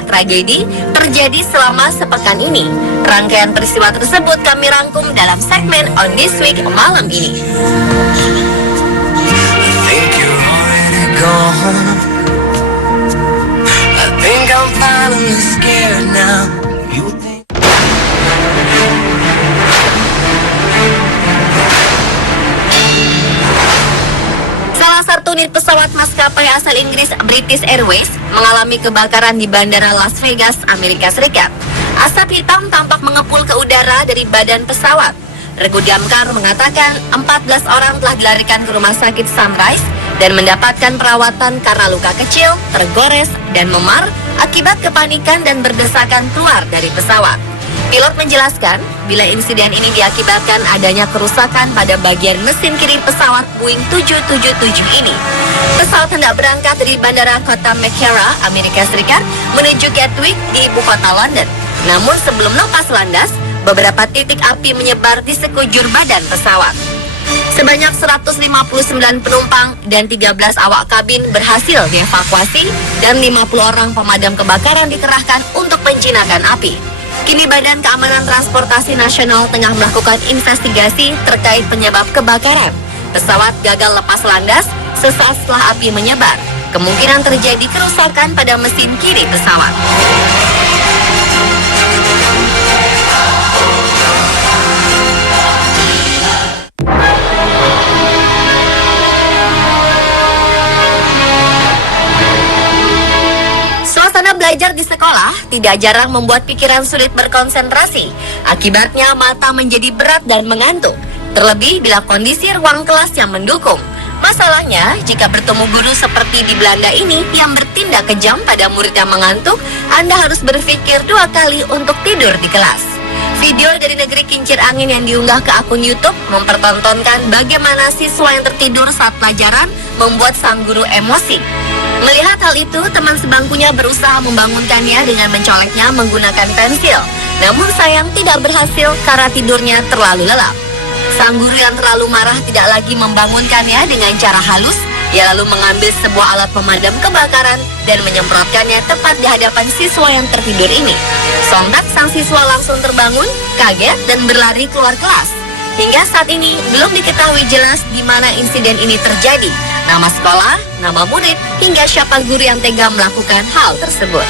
hingga tragedi terjadi selama sepekan ini. Rangkaian peristiwa tersebut kami rangkum dalam segmen On This Week malam ini. Salah satu unit pesawat maskapai asal Inggris British Airways mengalami kebakaran di Bandara Las Vegas, Amerika Serikat. Asap hitam tampak mengepul ke udara dari badan pesawat. Regu Damkar mengatakan 14 orang telah dilarikan ke rumah sakit Sunrise dan mendapatkan perawatan karena luka kecil, tergores, dan memar akibat kepanikan dan berdesakan keluar dari pesawat. Pilot menjelaskan, bila insiden ini diakibatkan adanya kerusakan pada bagian mesin kiri pesawat Boeing 777 ini. Pesawat hendak berangkat dari Bandara Kota McCarran, Amerika Serikat, menuju Gatwick di ibu kota London. Namun sebelum lepas landas, beberapa titik api menyebar di sekujur badan pesawat. Sebanyak 159 penumpang dan 13 awak kabin berhasil dievakuasi dan 50 orang pemadam kebakaran dikerahkan untuk menjinakkan api. Kini Badan Keamanan Transportasi Nasional tengah melakukan investigasi terkait penyebab kebakaran. Pesawat gagal lepas landas sesaat setelah api menyebar. Kemungkinan terjadi kerusakan pada mesin kiri pesawat. Belajar di sekolah tidak jarang membuat pikiran sulit berkonsentrasi. Akibatnya mata menjadi berat dan mengantuk. Terlebih bila kondisi ruang kelas yang mendukung. Masalahnya, jika bertemu guru seperti di Belanda ini yang bertindak kejam pada murid yang mengantuk, Anda harus berpikir 2 kali untuk tidur di kelas. Video dari negeri kincir angin yang diunggah ke akun YouTube mempertontonkan bagaimana siswa yang tertidur saat pelajaran membuat sang guru emosi. Melihat hal itu, teman sebangkunya berusaha membangunkannya dengan mencoleknya menggunakan pensil. Namun sayang tidak berhasil karena tidurnya terlalu lelap. Sang guru yang terlalu marah tidak lagi membangunkannya dengan cara halus. Ia lalu mengambil sebuah alat pemadam kebakaran dan menyemprotkannya tepat di hadapan siswa yang tertidur ini. Sontak sang siswa langsung terbangun, kaget dan berlari keluar kelas. Hingga saat ini belum diketahui jelas di mana insiden ini terjadi. Nama sekolah, nama murid, hingga siapa guru yang tega melakukan hal tersebut.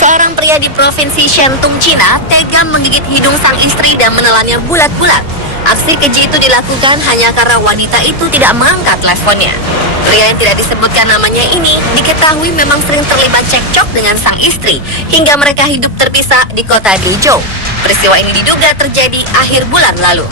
Seorang pria di provinsi Shantung, Cina, tega menggigit hidung sang istri dan menelannya bulat-bulat. Aksi keji itu dilakukan hanya karena wanita itu tidak mengangkat teleponnya. Pria yang tidak disebutkan namanya ini diketahui memang sering terlibat cekcok dengan sang istri hingga mereka hidup terpisah di kota Dezhou. Peristiwa ini diduga terjadi akhir bulan lalu.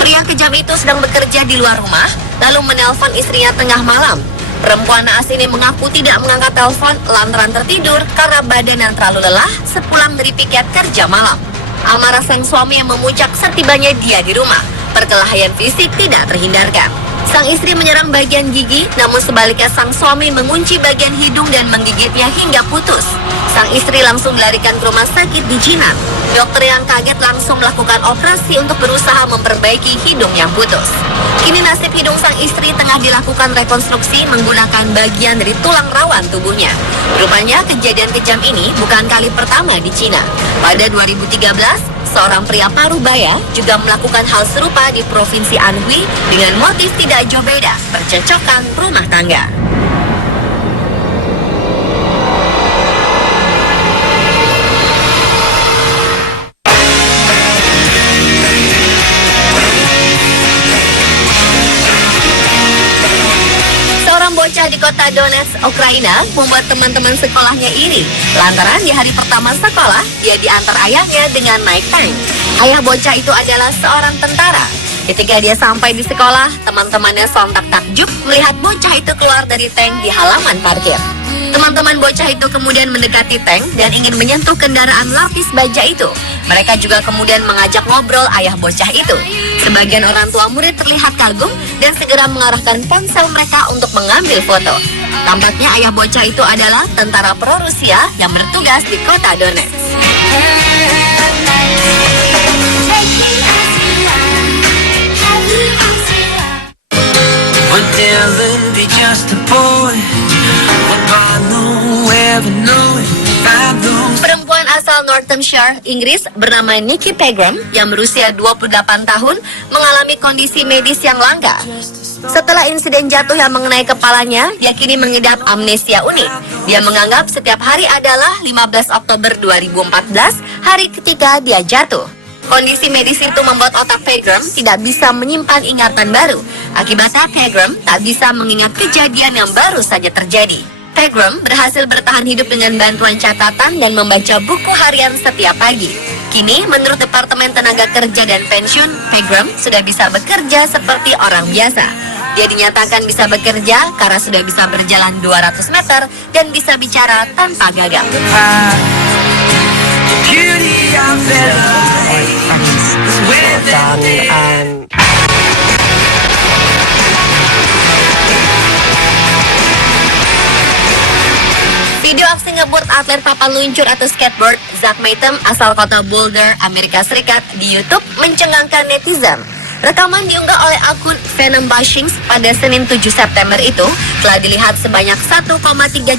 Pria kejam itu sedang bekerja di luar rumah lalu menelpon istrinya tengah malam. Perempuan naas ini mengaku tidak mengangkat telepon lantaran tertidur karena badan yang terlalu lelah sepulang dari piket kerja malam. Amarah sang suami yang memuncak setibanya dia di rumah. Perkelahian fisik tidak terhindarkan. Sang istri menyerang bagian gigi, namun sebaliknya sang suami mengunci bagian hidung dan menggigitnya hingga putus. Sang istri langsung dilarikan ke rumah sakit di Jinan. Dokter yang kaget langsung melakukan operasi untuk berusaha memperbaiki hidung yang putus. Kini nasib hidung sang istri tengah dilakukan rekonstruksi menggunakan bagian dari tulang rawan tubuhnya. Rupanya kejadian kejam ini bukan kali pertama di Cina. Pada 2013, seorang pria paruh baya juga melakukan hal serupa di provinsi Anhui dengan motif tidak jauh beda, percecokan rumah tangga. Bocah di kota Donetsk, Ukraina, membuat teman-teman sekolahnya iri. Lantaran di hari pertama sekolah, dia diantar ayahnya dengan naik tank. Ayah bocah itu adalah seorang tentara. Ketika dia sampai di sekolah, teman-temannya sontak takjub melihat bocah itu keluar dari tank di halaman parkir. Teman-teman bocah itu kemudian mendekati tank dan ingin menyentuh kendaraan lapis baja itu. Mereka juga kemudian mengajak ngobrol ayah bocah itu. Sebagian orang tua murid terlihat kagum dan segera mengarahkan ponsel mereka untuk mengambil foto. Tampaknya ayah bocah itu adalah tentara pro Rusia yang bertugas di kota Donetsk. Lancashire, Inggris bernama Nicky Pegram yang berusia 28 tahun mengalami kondisi medis yang langka. Setelah insiden jatuh yang mengenai kepalanya, dia kini mengidap amnesia unik. Dia menganggap setiap hari adalah 15 Oktober 2014, hari ketika dia jatuh. Kondisi medis itu membuat otak Pegram tidak bisa menyimpan ingatan baru. Akibatnya Pegram tak bisa mengingat kejadian yang baru saja terjadi. Pegram berhasil bertahan hidup dengan bantuan catatan dan membaca buku harian setiap pagi. Kini, menurut Departemen Tenaga Kerja dan Pensiun, Pegram sudah bisa bekerja seperti orang biasa. Dia dinyatakan bisa bekerja karena sudah bisa berjalan 200 meter dan bisa bicara tanpa gagal. Video aksi ngebut atlet papan luncur atau skateboard Zach Maitem asal kota Boulder, Amerika Serikat di YouTube mencengangkan netizen. Rekaman diunggah oleh akun Venom Bashings pada Senin 7 September itu telah dilihat sebanyak 1,3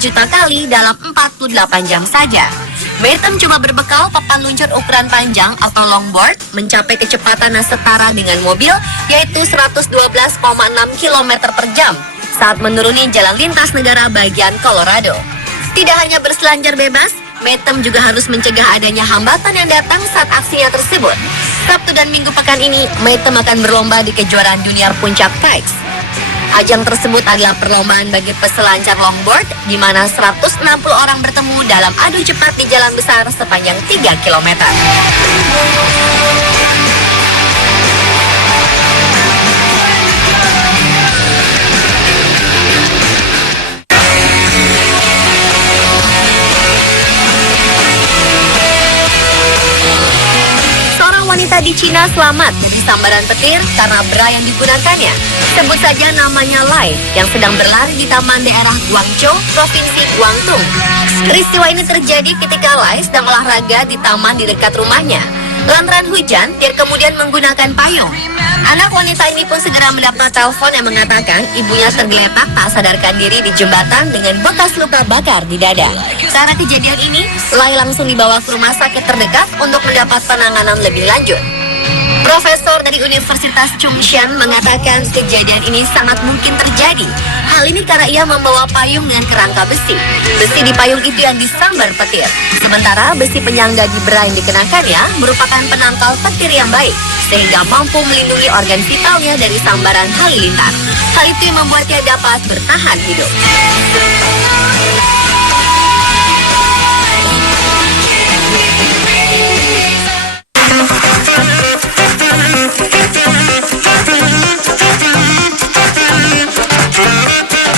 juta kali dalam 48 jam saja. Maitem cuma berbekal papan luncur ukuran panjang atau longboard mencapai kecepatan yang setara dengan mobil, yaitu 112,6 km per jam saat menuruni jalan lintas negara bagian Colorado. Tidak hanya berselancar bebas, Maitem juga harus mencegah adanya hambatan yang datang saat aksinya tersebut. Sabtu dan Minggu pekan ini, Maitem akan berlomba di kejuaraan dunia puncak Pikes. Ajang tersebut adalah perlombaan bagi peselancar longboard, di mana 160 orang bertemu dalam adu cepat di jalan besar sepanjang 3 km. Wanita di Cina selamat dari sambaran petir karena bra yang digunakannya. Sebut saja namanya Lai yang sedang berlari di taman daerah Guangzhou, Provinsi Guangdong. Peristiwa ini terjadi ketika Lai sedang olahraga di taman di dekat rumahnya. Lantaran hujan, dia kemudian menggunakan payung. Anak wanita ini pun segera mendapat telepon yang mengatakan ibunya tergeletak tak sadarkan diri di jembatan dengan bekas luka bakar di dada. Karena kejadian ini, Lai langsung dibawa ke rumah sakit terdekat untuk mendapat penanganan lebih lanjut. Profesor dari Universitas Chung-Shan mengatakan kejadian ini sangat mungkin terjadi. Hal ini karena ia membawa payung dengan kerangka besi. Besi di payung itu yang disambar petir. Sementara besi penyangga di bra yang dikenakannya merupakan penangkal petir yang baik, sehingga mampu melindungi organ vitalnya dari sambaran halilintar. Hal itu yang membuatnya dapat bertahan hidup.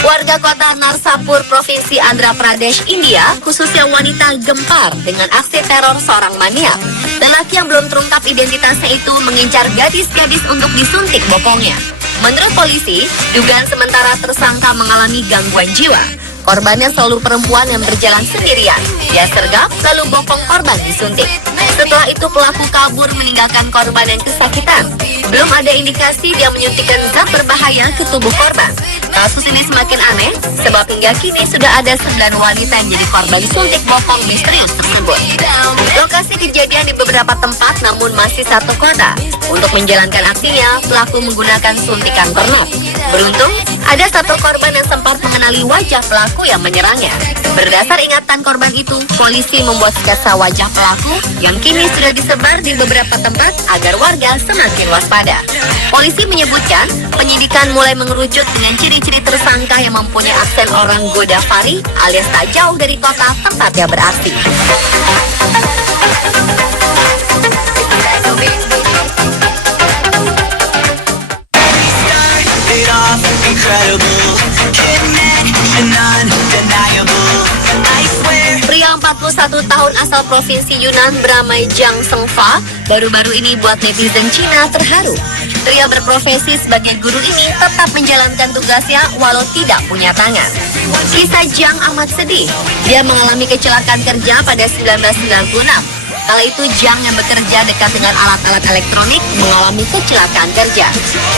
Warga kota Narsapur, Provinsi Andhra Pradesh, India, khususnya wanita gempar dengan aksi teror seorang maniak. Lelaki yang belum terungkap identitasnya itu mengincar gadis-gadis untuk disuntik bokongnya. Menurut polisi, dugaan sementara tersangka mengalami gangguan jiwa. Korbannya selalu perempuan yang berjalan sendirian. Dia sergap lalu bokong korban disuntik. Setelah itu pelaku kabur meninggalkan korban yang kesakitan. Belum ada indikasi dia menyuntikkan zat berbahaya ke tubuh korban. Kasus ini semakin aneh sebab hingga kini sudah ada 9 wanita yang menjadi korban suntik bokong misterius tersebut. Lokasi kejadian di beberapa tempat namun masih satu kota. Untuk menjalankan aksinya, pelaku menggunakan suntikan ternak. Beruntung, ada satu korban yang sempat mengenali wajah pelaku yang menyerangnya. Berdasar ingatan korban itu, polisi membuat sketsa wajah pelaku yang kini sudah disebar di beberapa tempat agar warga semakin waspada. Polisi menyebutkan penyidikan mulai mengerucut dengan ciri-ciri tersangka yang mempunyai aksen orang Godavari alias tak jauh dari kota tempat dia beraksi. Pria 41 tahun asal provinsi Yunnan bernama Jiang Shengfa baru-baru ini buat netizen Cina terharu. Pria berprofesi sebagai guru ini tetap menjalankan tugasnya walau tidak punya tangan. Kisah Jiang amat sedih. Dia mengalami kecelakaan kerja pada 1996. Kala itu Jiang yang bekerja dekat dengan alat-alat elektronik mengalami kecelakaan kerja.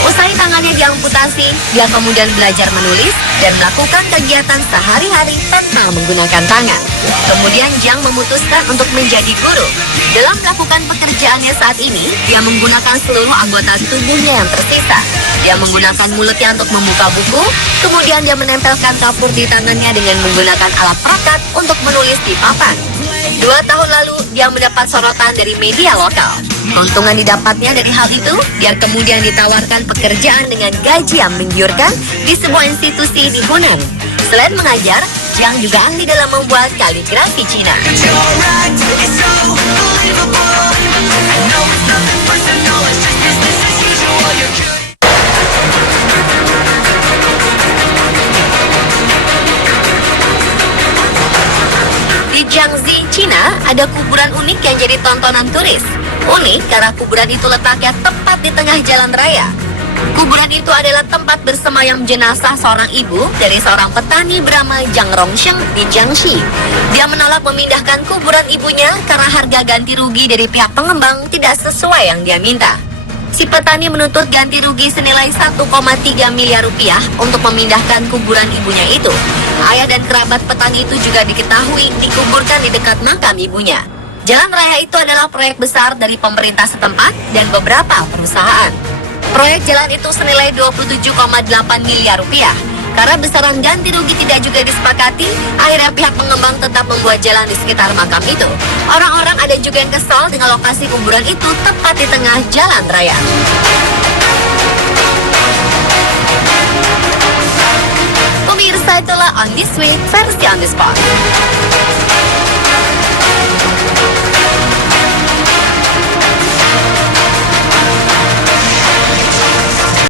Usai tangannya diamputasi, dia kemudian belajar menulis dan melakukan kegiatan sehari-hari tanpa menggunakan tangan. Kemudian Jiang memutuskan untuk menjadi guru. Dalam melakukan pekerjaannya saat ini, dia menggunakan seluruh anggota tubuhnya yang tersisa. Dia menggunakan mulutnya untuk membuka buku, kemudian dia menempelkan kapur di tangannya dengan menggunakan alat perekat untuk menulis di papan. 2 tahun lalu, dia mendapat sorotan dari media lokal. Keuntungan didapatnya dari hal itu, dia kemudian ditawarkan pekerjaan dengan gaji yang menggiurkan di sebuah institusi di Hunan. Selain mengajar, Jiang juga ahli dalam membuat kaligrafi Cina. Di Jiangxi, Cina, ada kuburan unik yang jadi tontonan turis. Unik karena kuburan itu letaknya tepat di tengah jalan raya. Kuburan itu adalah tempat bersemayam jenazah seorang ibu dari seorang petani bernama Zhang Rongsheng di Jiangxi. Dia menolak memindahkan kuburan ibunya karena harga ganti rugi dari pihak pengembang tidak sesuai yang dia minta. Si petani menuntut ganti rugi senilai 1,3 miliar rupiah untuk memindahkan kuburan ibunya itu. Ayah dan kerabat petani itu juga diketahui dikuburkan di dekat makam ibunya. Jalan raya itu adalah proyek besar dari pemerintah setempat dan beberapa perusahaan. Proyek jalan itu senilai 27,8 miliar rupiah. Karena besaran ganti rugi tidak juga disepakati, akhirnya pihak pengembang tetap membuat jalan di sekitar makam itu. Orang-orang ada juga yang kesal dengan lokasi kuburan itu tepat di tengah jalan raya. Pemirsa, itulah On This Week versi On The Spot.